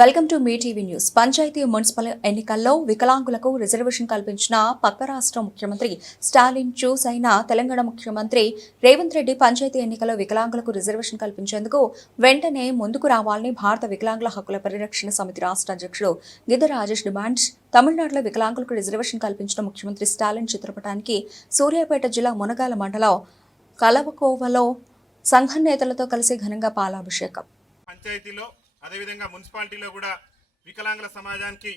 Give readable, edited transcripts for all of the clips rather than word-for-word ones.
Welcome to మీ TV news. పంచాయతీ municipal ఎన్నికల్లో వికలాంగులకు రిజర్వేషన్ కల్పించిన పక్క రాష్ట్ర ముఖ్యమంత్రి స్టాలిన్ చూస్ అయిన తెలంగాణ ముఖ్యమంత్రి రేవంత్ రెడ్డి పంచాయతీ ఎన్నికల్లో వికలాంగులకు రిజర్వేషన్ కల్పించేందుకు వెంటనే ముందుకు రావాలని భారత వికలాంగుల హక్కుల పరిరక్షణ సమితి రాష్ట్ర అధ్యక్షుడు గిద్ద రాజేష్ డిమాండ్. తమిళనాడులో వికలాంగులకు రిజర్వేషన్ కల్పించిన ముఖ్యమంత్రి స్టాలిన్ చిత్రపటానికి సూర్యాపేట జిల్లా మునగాల మండలం కలవకోవలో సంఘం నేతలతో కలిసి ఘనంగా పాలాభిషేకం. పంచాయతీలో అదేవిధంగా మున్సిపాలిటీలో కూడా వికలాంగుల సమాజానికి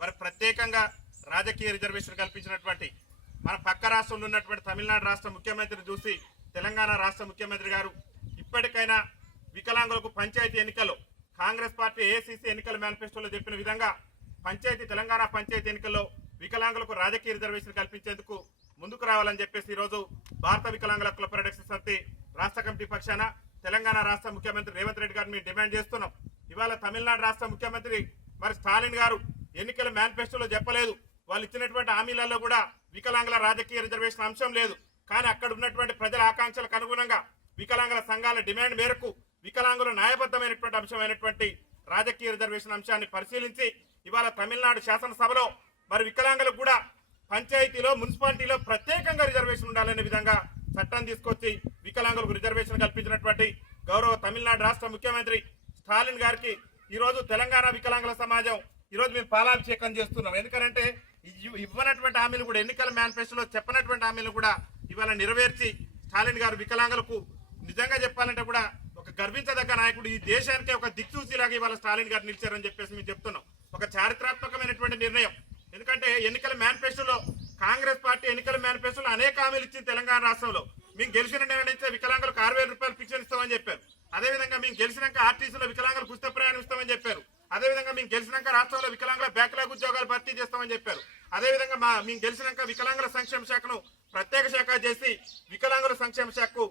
మరి ప్రత్యేకంగా రాజకీయ రిజర్వేషన్ కల్పించినటువంటి మన పక్క రాష్ట్రంలో ఉన్నటువంటి తమిళనాడు రాష్ట్ర ముఖ్యమంత్రిని చూసి తెలంగాణ రాష్ట్ర ముఖ్యమంత్రి గారు ఇప్పటికైనా వికలాంగులకు పంచాయతీ ఎన్నికల్లో కాంగ్రెస్ పార్టీ ఏఐసీసీ ఎన్నికల మేనిఫెస్టోలో చెప్పిన విధంగా తెలంగాణ పంచాయతీ ఎన్నికల్లో వికలాంగులకు రాజకీయ రిజర్వేషన్ కల్పించేందుకు ముందుకు రావాలని చెప్పేసి ఈరోజు భారత వికలాంగుల హక్కుల పరిరక్షణ సమితి రాష్ట్ర కమిటీ పక్షాన తెలంగాణ రాష్ట్ర ముఖ్యమంత్రి రేవంత్ రెడ్డి గారిని డిమాండ్ చేస్తున్నాం. ఇవాళ తమిళనాడు రాష్ట్ర ముఖ్యమంత్రి మరి స్టాలిన్ గారు ఎన్నికల మేనిఫెస్టోలో చెప్పలేదు, వాళ్ళు ఇచ్చినటువంటి హామీలలో కూడా వికలాంగుల రాజకీయ రిజర్వేషన్ అంశం లేదు. కానీ అక్కడ ఉన్నటువంటి ప్రజల ఆకాంక్షలకు అనుగుణంగా వికలాంగుల సంఘాల డిమాండ్ మేరకు వికలాంగుల న్యాయబద్ధమైనటువంటి అంశమైనటువంటి రాజకీయ రిజర్వేషన్ అంశాన్ని పరిశీలించి ఇవాళ తమిళనాడు శాసనసభలో మరి వికలాంగులకు కూడా పంచాయతీలో మున్సిపాలిటీలో ప్రత్యేకంగా రిజర్వేషన్ ఉండాలనే విధంగా చట్టం తీసుకొచ్చి వికలాంగులకు రిజర్వేషన్ కల్పించినటువంటి గౌరవ తమిళనాడు రాష్ట్ర ముఖ్యమంత్రి స్టాలిన్ గారికి ఈరోజు తెలంగాణ వికలాంగుల సమాజం ఈరోజు మేము పాలాభిషేకం చేస్తున్నాం. ఎందుకంటే ఇవ్వనటువంటి హామీలు కూడా ఎన్నికల మేనిఫెస్టోలో చెప్పనటువంటి హామీలు కూడా ఇవాళ నెరవేర్చి స్టాలిన్ గారు వికలాంగులకు నిజంగా చెప్పాలంటే కూడా ఒక గర్వించదగ్గ నాయకుడు, ఈ దేశానికే ఒక దిక్సూచిలాగా ఇవాళ స్టాలిన్ గారు నిలిచారని చెప్పేసి మేము చెప్తున్నాం. ఒక చారిత్రాత్మకమైనటువంటి నిర్ణయం. ఎందుకంటే ఎన్నికల మేనిఫెస్టోలో కాంగ్రెస్ పార్టీ ఎన్నికల మేనిఫెస్టోలో అనేక హామీలు ఇచ్చింది. తెలంగాణ రాష్ట్రంలో మేము గెలిచిన నిర్ణయించే వికలాంగులకు 6,000 రూపాయలు పింఛన్ ఇస్తామని చెప్పారు. అదేవిధంగా మేము గెలిచినాక ఆర్టీసీలో వికలాంగులకు ఉచిత ప్రయాణం ఇస్తామని చెప్పారు. అదేవిధంగా మేము గెలిచినాక రాష్ట్రంలో వికలాంగుల బ్యాక్లాగ్ ఉద్యోగాలు భర్తీ చేస్తామని చెప్పారు. అదేవిధంగా మేము గెలిచినాక వికలాంగుల సంక్షేమ శాఖను ప్రత్యేక శాఖ చేసి వికలాంగుల సంక్షేమ శాఖకు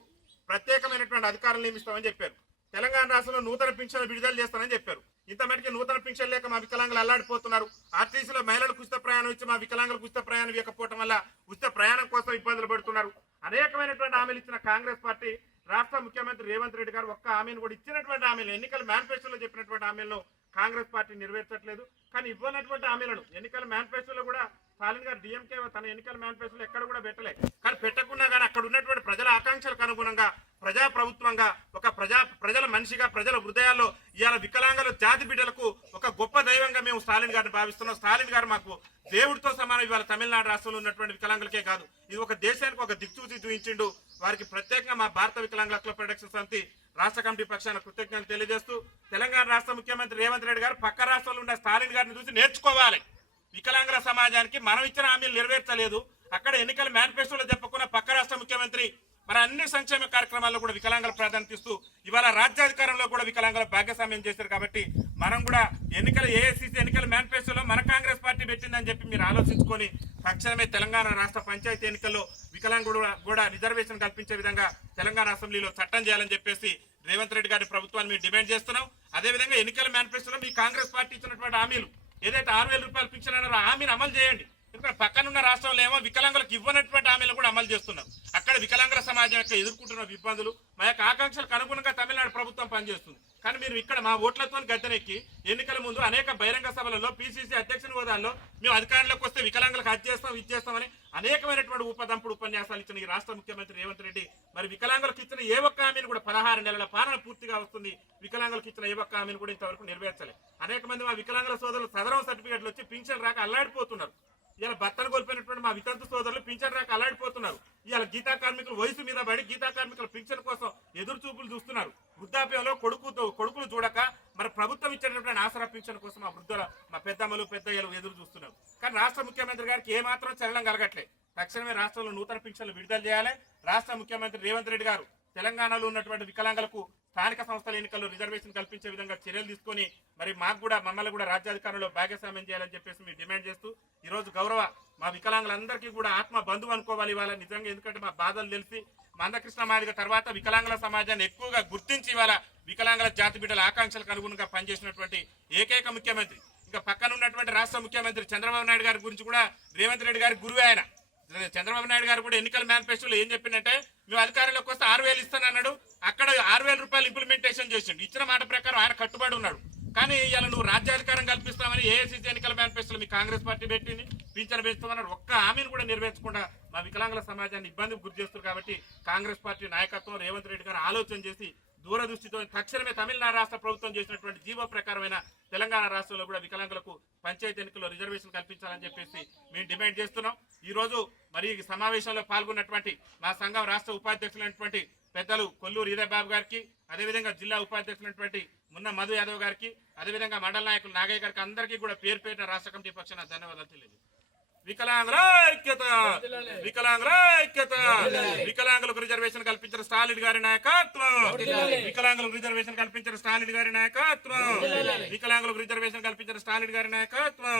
ప్రత్యేకమైనటువంటి అధికారులు నియమిస్తామని చెప్పారు. తెలంగాణ రాష్ట్రంలో నూతన పింఛన్లు విడుదల చేస్తామని చెప్పారు. ఇంతమటికి నూతన పింఛన్ లేక మా వికలాంగులు అల్లాడిపోతున్నారు. ఆర్టీసీలో మహిళలకు ఉచిత ప్రయాణం ఇచ్చి మా వికలాంగులకు ఉచిత ప్రయాణం ఇవ్వకపోవడం వల్ల ఉచిత ప్రయాణం కోసం ఇబ్బందులు పడుతున్నారు. అనేకమైనటువంటి హామీలు ఇచ్చిన కాంగ్రెస్ పార్టీ రాష్ట్ర ముఖ్యమంత్రి రేవంత్ రెడ్డి గారు ఒక్క హామీని కూడా ఇచ్చినటువంటి హామీలు ఎన్నికల మేనిఫెస్టోలో చెప్పినటువంటి హామీలను కాంగ్రెస్ పార్టీ నెరవేర్చట్లేదు. కానీ ఇవ్వనటువంటి హామీలను ఎన్నికల మేనిఫెస్టోలో కూడా స్టాలిన్ గారు డిఎంకే తన ఎన్నికల మేనిఫెస్టోలో ఎక్కడ కూడా పెట్టలేదు. కానీ పెట్టకుండా కానీ అక్కడ ఉన్నటువంటి ప్రజల ఆకాంక్షలకు అనుగుణంగా ప్రజా ప్రభుత్వంగా ఒక ప్రజల మనిషిగా ప్రజల హృదయాల్లో ఇవాళ వికలాంగుల జాతి బిడ్డలకు ఒక గొప్ప దైవంగా మేము స్టాలిన్ గారిని భావిస్తున్నాం. స్టాలిన్ గారు మాకు దేవుడితో సమానం. ఇవాళ తమిళనాడు రాష్ట్రంలో ఉన్నటువంటి వికలాంగులకే కాదు, ఇది ఒక దేశానికి ఒక దిక్సూచి చూపించిండు. వారికి ప్రత్యేకంగా మా భారత వికలాంగుల హక్కుల పరిరక్షణ సమితి రాష్ట్ర కమిటీ పక్షాన కృతజ్ఞతలు తెలియజేస్తూ తెలంగాణ రాష్ట్ర ముఖ్యమంత్రి రేవంత్ రెడ్డి గారు పక్క రాష్ట్రంలో ఉన్న స్టాలిన్ గారిని చూసి నేర్చుకోవాలి. వికలాంగుల సమాజానికి మనం ఇచ్చిన హామీలు నెరవేర్చలేదు. అక్కడ ఎన్నికల మేనిఫెస్టోలో చెప్పకుండా పక్క రాష్ట్ర ముఖ్యమంత్రి మరి అన్ని సంక్షేమ కార్యక్రమాల్లో కూడా వికలాంగుల ప్రాధాన్యత ఇస్తూ ఇవాళ రాజ్యాధికారంలో కూడా వికలాంగుల భాగస్వామ్యం చేశారు. కాబట్టి మనం కూడా ఏఐసీసీ ఎన్నికల మేనిఫెస్టోలో మన కాంగ్రెస్ పార్టీ పెట్టిందని చెప్పి మీరు ఆలోచించుకొని తక్షణమే తెలంగాణ రాష్ట్ర పంచాయతీ ఎన్నికల్లో వికలాంగులు కూడా రిజర్వేషన్ కల్పించే విధంగా తెలంగాణ అసెంబ్లీలో చట్టం చేయాలని చెప్పేసి రేవంత్ రెడ్డి గారి ప్రభుత్వాన్ని మేము డిమాండ్ చేస్తున్నాం. అదేవిధంగా ఎన్నికల మేనిఫెస్టోలో మీ కాంగ్రెస్ పార్టీ ఇచ్చినటువంటి హామీలు ఏదైతే 6,000 రూపాయలు పింఛన్ అన్నారో ఆ హామీని అమలు చేయండి. ఎందుకంటే పక్కనున్న రాష్ట్రంలో ఏమో వికలాంగులకు ఇవ్వనటువంటి హామీలు కూడా అమలు చేస్తున్నాం. అక్కడ వికలాంగుల సమాజం యొక్క ఎదుర్కొంటున్న ఇబ్బందులు మా యొక్క ఆకాంక్షలకు అనుగుణంగా తమిళనాడు ప్రభుత్వం పనిచేస్తుంది. కానీ మీరు ఇక్కడ మా ఓట్లతో గద్దెనెక్కి ఎన్నికల ముందు అనేక బహిరంగ సభలలో పిసిసి అధ్యక్షుని హోదాల్లో మేము అధికారంలోకి వస్తే వికలాంగులకు అది చేస్తాం ఇది చేస్తామని అనేకమైనటువంటి ఉపదంపుడు ఉపన్యాసాలు ఇచ్చిన ఈ రాష్ట్ర ముఖ్యమంత్రి రేవంత్ రెడ్డి మరి వికలాంగులకు ఇచ్చిన ఏ ఒక్క హామీని కూడా 16 నెలల పాలన పూర్తిగా వస్తుంది. వికలాంగులకు ఇచ్చిన ఏ ఒక్క హామీని కూడా ఇంతవరకు నెరవేర్చలేదు. అనేక మంది మా వికలాంగుల సోదరులు సదరం సర్టిఫికెట్లు వచ్చి పింఛన్ రాక అల్లాడిపోతున్నారు. ఇలా భర్తను కోల్పోయినటువంటి మా వితంతు సోదరులు పింఛన్ రాక అల్లాడిపోతున్నారు. ఇవాళ గీతా కార్మికులు వయసు మీద పడి గీతా కార్మికుల పింఛన్ కోసం ఎదురు చూపులు చూస్తున్నారు. వృద్ధాప్యంలో కొడుకులు చూడక మరి ప్రభుత్వం ఇచ్చినటువంటి ఆసరా పింఛన్ కోసం మా పెద్దమ్మలు పెద్దయ్యలు ఎదురు చూస్తున్నారు. కానీ రాష్ట్ర ముఖ్యమంత్రి గారికి ఏమాత్రం చలనం కలగట్లేదు. తక్షణమే రాష్ట్రంలో నూతన పింఛన్లు విడుదల చేయాలి. రాష్ట్ర ముఖ్యమంత్రి రేవంత్ రెడ్డి గారు తెలంగాణలో ఉన్నటువంటి వికలాంగులకు స్థానిక సంస్థల ఎన్నికల్లో రిజర్వేషన్ కల్పించే విధంగా చర్యలు తీసుకొని మరి మమ్మల్ని కూడా రాజ్యాధికారంలో భాగస్వామ్యం చేయాలని చెప్పేసి మేము డిమాండ్ చేస్తూ ఈరోజు గౌరవ మా వికలాంగులందరికీ కూడా ఆత్మ బంధువు అనుకోవాలి ఇవాళ నిజంగా. ఎందుకంటే మా బాధలు తెలిసి మందకృష్ణ మాదిగ తర్వాత వికలాంగుల సమాజాన్ని ఎక్కువగా గుర్తించి ఇవాళ వికలాంగుల జాతి బిడ్డల ఆకాంక్షలకు అనుగుణంగా పనిచేసినటువంటి ఏకైక ముఖ్యమంత్రి. ఇంకా పక్కన ఉన్నటువంటి రాష్ట్ర ముఖ్యమంత్రి చంద్రబాబు నాయుడు గారి గురించి కూడా రేవంత్ రెడ్డి గారి గురువే ఆయన. చంద్రబాబు నాయుడు గారు కూడా ఎన్నికల మేనిఫెస్టోలో ఏం చెప్పిందంటే మేము అధికారంలోకి వస్తే 6,000 ఇస్తానన్నాడు. అక్కడ 6,000 రూపాయలు ఇంప్లిమెంటేషన్ చేసిండు. ఇచ్చిన మాట ప్రకారం ఆయన కట్టుబడి ఉన్నాడు. కానీ ఇవాళ నువ్వు రాజ్యాధికారం కల్పిస్తామని ఏఐసీసీ ఎన్నికల మేనిఫెస్టోలో మీ కాంగ్రెస్ పార్టీ పెట్టింది, పింఛను పెంచుతామన్నారు. ఒక్క హామీని కూడా నెరవేర్చకుండా మా వికలాంగుల సమాజాన్ని ఇబ్బందికి గురి చేస్తారు. కాబట్టి కాంగ్రెస్ పార్టీ నాయకత్వం రేవంత్ రెడ్డి గారు ఆలోచన చేసి దూరదృష్టితో తక్షణమే తమిళనాడు రాష్ట్ర ప్రభుత్వం చేసినటువంటి జీవో ప్రకారమైన తెలంగాణ రాష్ట్రంలో కూడా వికలాంగులకు పంచాయతీ ఎన్నికల్లో రిజర్వేషన్ కల్పించాలని చెప్పేసి మేము డిమాండ్ చేస్తున్నాం. ఈ రోజు మరి ఈ సమావేశంలో పాల్గొన్నటువంటి మా సంఘం రాష్ట్ర ఉపాధ్యక్షులైనటువంటి పెద్దలు కొల్లూరు ఈదబాబు గారికి, అదేవిధంగా జిల్లా ఉపాధ్యక్షులైనటువంటి మున్న మధు యాదవ్ గారికి, అదేవిధంగా మండల నాయకులు నాగయ్య గారికి అందరికీ కూడా పేరు పేరున రాష్ట్ర కమిటీ పక్షాన ధన్యవాదాలు తెలియదు. వికలాంగుల ఐక్యత, వికలాంగుల ఐక్యత, వికలాంగులకు రిజర్వేషన్ కల్పించిన స్టాలిన్ గారి నాయకత్వం, వికలాంగులకు రిజర్వేషన్ కల్పించిన స్టాలిన్ గారి నాయకత్వం, వికలాంగులకు రిజర్వేషన్ కల్పించిన స్టాలిన్ గారి నాయకత్వం.